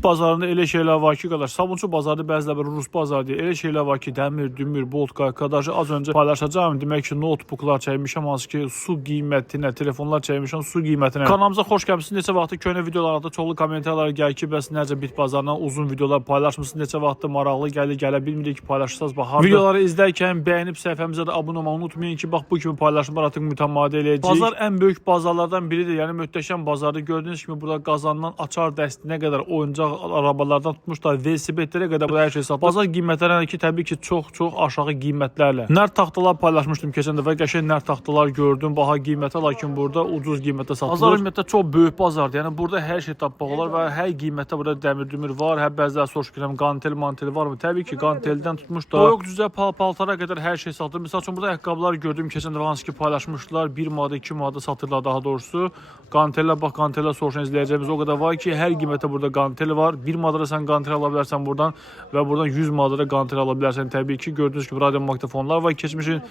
Bit bazarında elə şeylər var ki, qardaş, sabunçu bazarı bəziləri Rus bazarı deyil. Elə şeylər var ki, dəmir, dümür, boltka, qardaş, az öncə paylaşacağım. Demək ki, notebooklar çəkmişəm, hansı ki, su qiymətinə, telefonlar çəkmişəm, su qiymətinə. Kanalımıza xoş gəlmisiniz. Neçə vaxtdır köhnə videolarda çoxlu kommentarlar gəlir ki, bəs necə bit bazarından uzun videolar paylaşmısınız, neçə vaxtdır maraqlı gələ bilmirik ki, paylaşırsınız. Bax, videoları izlərkən bəyənib səhifəmizə də abunə olmağı unutmayın ki, bax, bu kimi paylaşımlar artıq mütəmadi eləyəcəyik. Bazar ən böyük bazarlardan biridir. Yəni möhtəşəm bazardır. Gördüyünüz kimi burada qazandan açar dəstinə qədər oyuncaq arabalardan tutmuşlar, velosipedlərə qədər burada hər şey satılır. Bazar qiymətləri ki, təbii ki, çox aşağı qiymətlərlə. Nərd taxtalar paylaşmışdım keçən dəfə. Qəşəng nərd taxtalar gördüm, baha qiymətə, lakin burada ucuz qiymətə satılır. Bazar ümumiyyətlə çox böyük bazardır. Yəni burada hər şey tapmaq olar və hər qiymətdə burada dəmir dümür var. Hər bəziləri soruşuram, qantel mantel varmı? Təbii ki, qanteldən tutmuş da toyuq cüzə paltara qədər hər şey satılır. Məsəl üçün burada ayaqqabılar gördüm keçən dəfə, hansı ki paylaşmışlar. 1 manata, 2 manata satırlar daha doğrusu. Qantellər, bax, qantellər soruşan izləyəcəyimiz o qədər var ki, hər qiymətdə burada qantel var. 1 manata sən qantel ala bilərsən buradan və buradan 100 manata qantel ala bilərsən. Təbii ki, gördüyünüz kimi radio magnitofonlar var. Keçmişin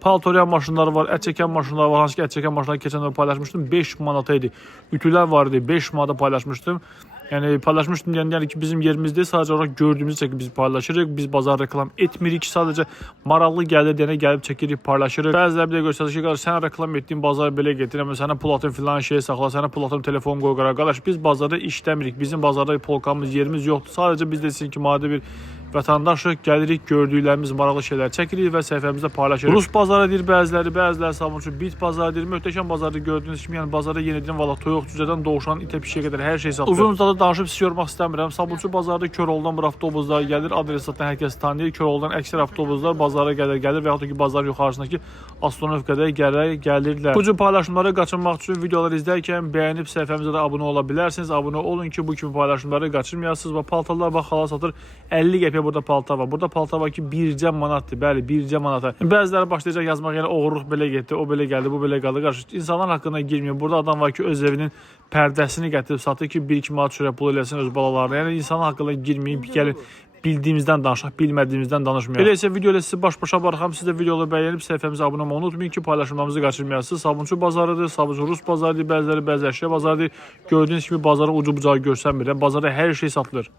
paltoriyan maşınları var, ət çəkən maşınlar var. Hansı ki, ət çəkən maşınları keçən dəfə paylaşmışdım. 5 manata idi. Ütülər var idi. 5 manata paylaşmışdım. Yəni paylaşmışdım, yəni ki, bizim yerimizdə sadəcə olaraq gördüyümüzü çəkib biz paylaşırıq. Biz bazar reklam etmirik, sadəcə maraqlı gəlir deyənə gəlib çəkirik, paylaşırıq. Bəziləri bir də göstərir ki, qardaş, sən reklam etdiyin bazar belə getir, amma sənə pullatın filan şey saxla, sənə pullatın telefon qoy qara. Qardaş, biz bazarda işləmirik. Bizim bazarda polkamız, yerimiz yoxdur. Sadəcə biz də sizin kimi adi bir vətəndaşıq, gəlirik, gördüklərimiz maraqlı şeylər çəkirik və səhifəmizdə paylaşırıq. Rus bazarı deyir bəziləri sabunçu, bit bazarı deyir, möhtəşəm bazardır gördüyünüz kimi, yəni bazarda yenə deyirəm, valla toyuq cüzədən doğuşan itə pişiyə qədər hər şey satılır. Uzun uzadı danışıb sizi yormaq istəmirəm. Sabunçu bazarda Köroğludan bir avtobuslar gəlir, adresatdan hər kəs tanıyır. Köroğludan əksər avtobuslar bazara gəlir və yaxud da ki, bazar yuxarısındakı astronomikada gəlirlər. Bu cür paylaşımları qaçırmaq üçün videoları izlərkən bəyənib səhifəmizə də abunə ola bilərsiniz. Abunə olun ki, bu kimi paylaşımları qaçırmayasınız. Və paltarlar bax, hala satır 50 qəpiyə burada paltar var. Burada paltar var ki, bircə manatdır. Bəli, bircə manata. Bəziləri başlayacaq yazmaq, yəni oğurluq belə getdi, o belə gəldi, bu belə qaldı. Qarşı insanlar haqqında girmiyor. Burada adam var ki, öz evinin pərdəsini gətirib satır ki, 1-2 manat çörək pulu eləsin öz balalarına. Yəni insanlar haqqında girməyin, gəlin bildiyimizdən danışaq, bilmədiyimizdən danışmayaq. Elə isə video ilə sizi baş-başa buraxam. Siz də videoları bəyənib səhifəmizə abunə olmayı unutmayın ki, paylaşımlarımızı qaçırmayasınız. Sabunçu bazarıdır, sabunçu Rus bazarıdır, bəzi əşya bazarıdır. Gördüyünüz kimi bazarı ucu-bucağı görsənmir. Bazarda hər şey satılır.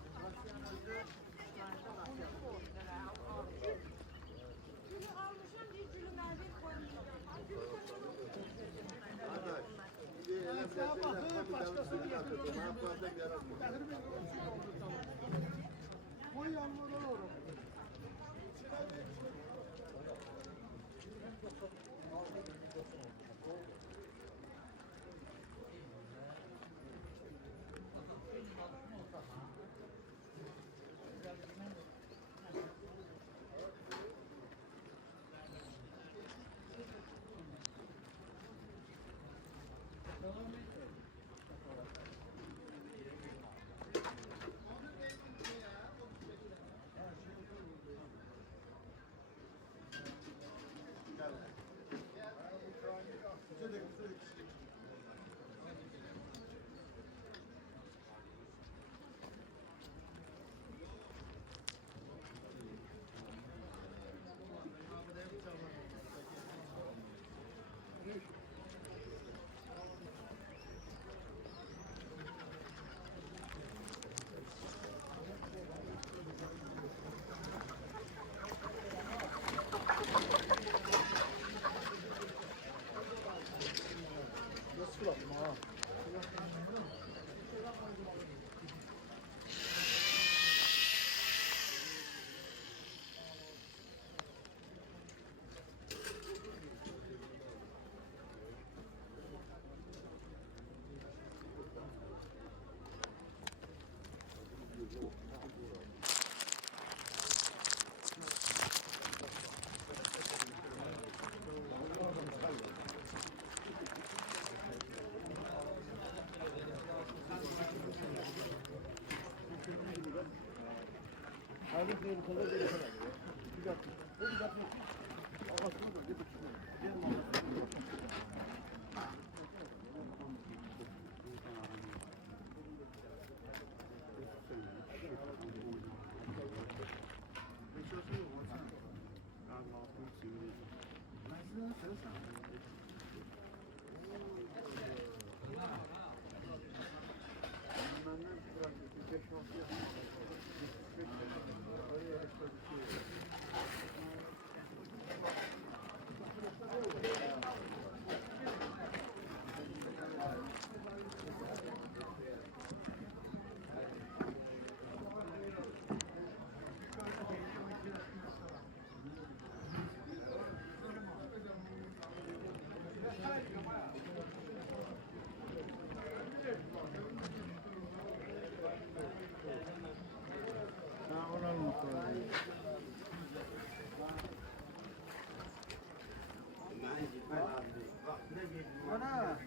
Ana,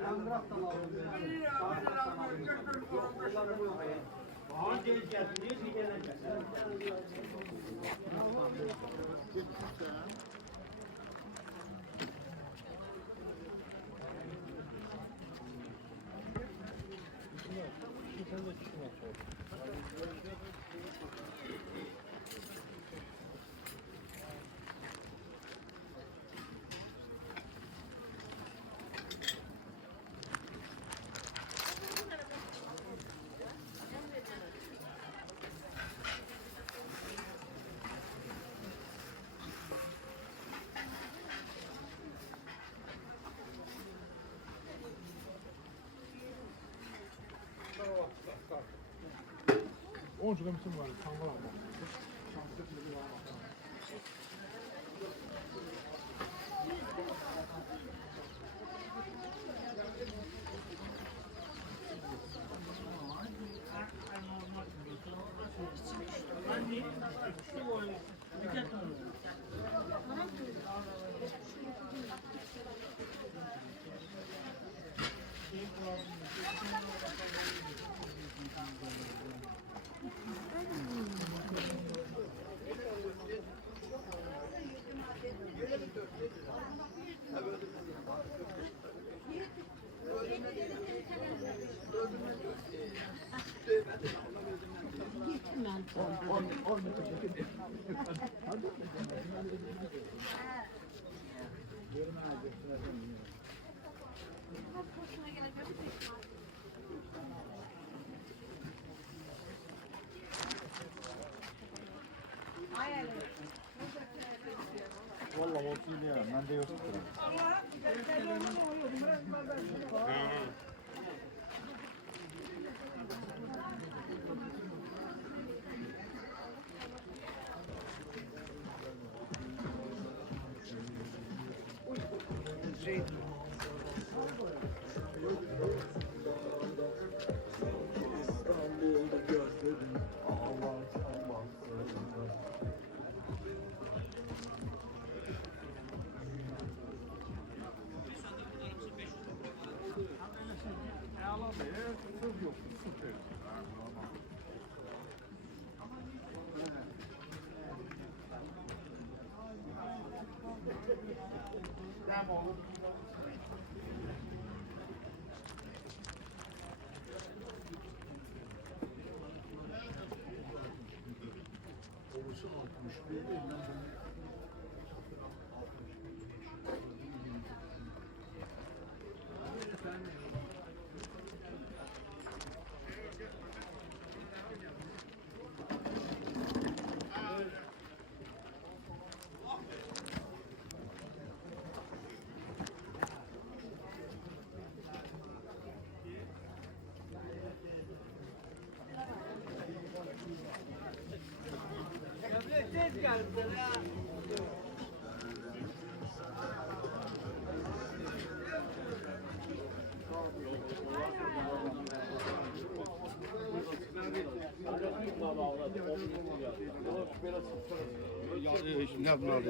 ben bıraktım aldım. Ağır gelip geldi, niye gelecek? Onca da bütün var. Kangal ama. Vallahi olsun diye ben de yok. İstanbul'da gözlerim ağlar çalmazsın. Söz yok, süper. Olursa 61 değil mi? Tez geldi ya. Ne bunlar?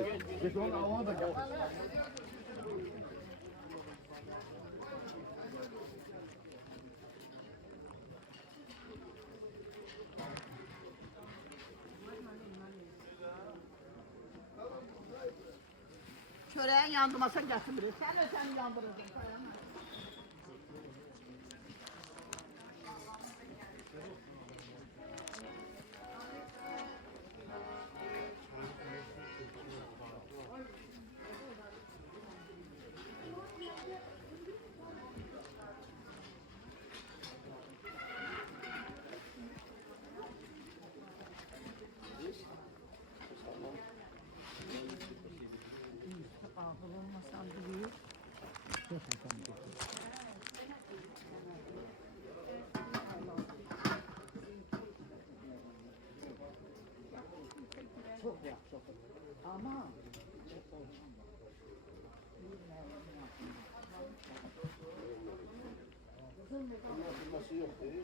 Çöreğin yandırmasa getirir. Sen öteni yandırırdın. Ağır olmasan biliyor. Çok ya, çok. Ama Nasıl yok değil mi?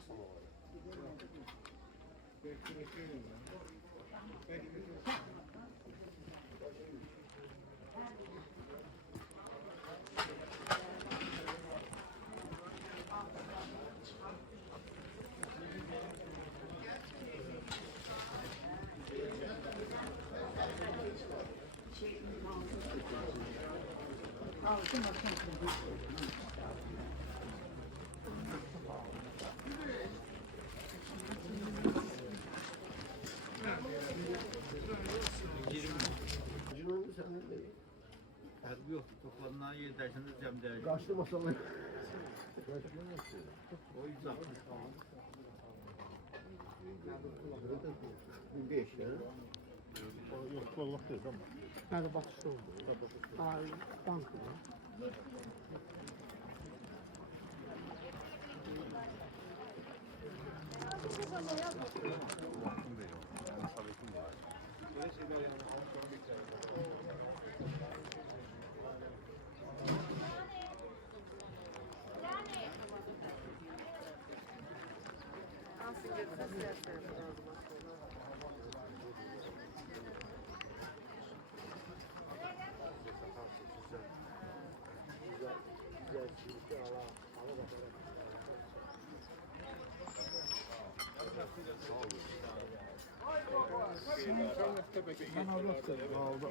Cinonu senin de Fərqi yoxdur. Toplanan yerdəkində cəm dəyişir. kaçtı masalı. O 160. 15 ya. Yox, vallahi deyil amma. Hadi batış oldu. Ay, bank.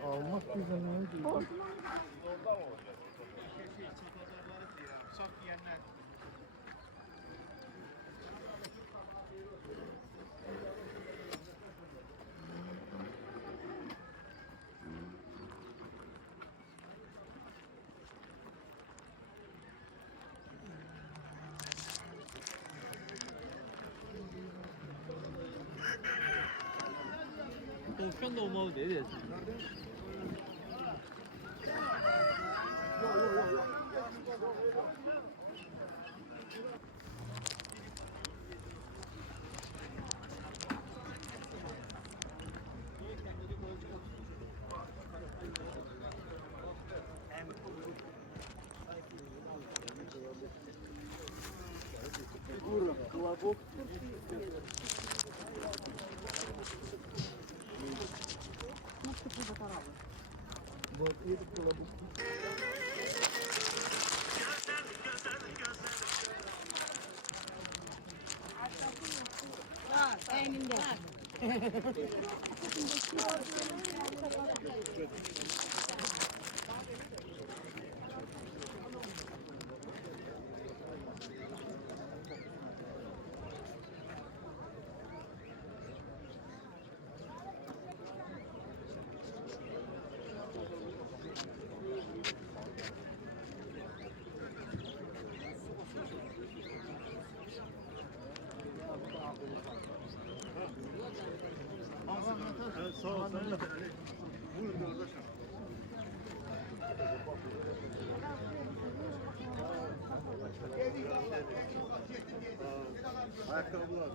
Almak bizden ne değil? Dovşan da olmalı deyil. Beyninde. Sağ ol. Buyurun kardeşim. Ayakkabılar.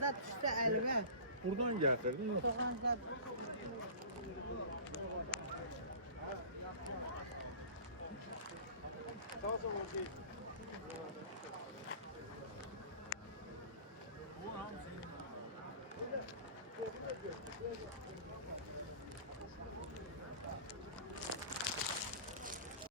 zat düşsə əlimə. Buradan gətirdin. Soğan zat. Sağ ol.